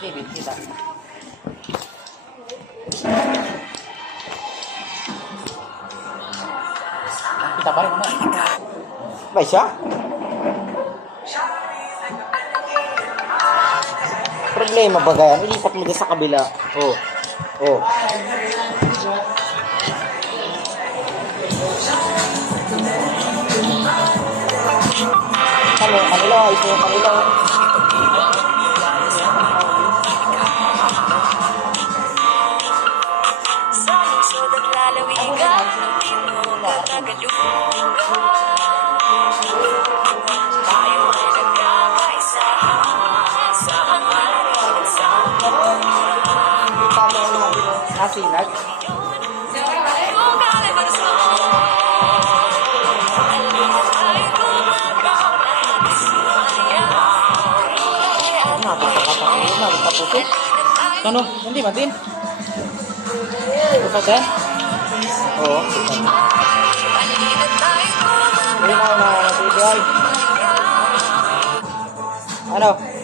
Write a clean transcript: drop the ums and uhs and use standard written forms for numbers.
may TV, kita. Kita pa rin mo. Ba siya? Problema ba ganyan? Ilipat mo dyan sa kabila. Oh. Oh. Kanila, ito yung kanila. Sa lungsod at lalawigan, di mo katagalugan. Tayo ay nagkakaisa sa pangarap at sa Nasinag. kung kalimanso. Alam ay kumagaw na bisaya. Nakapagpapusin. Ano? Hindi man din. Ito din? Oo. Halina't tayo Hindi na TV ay. Ano?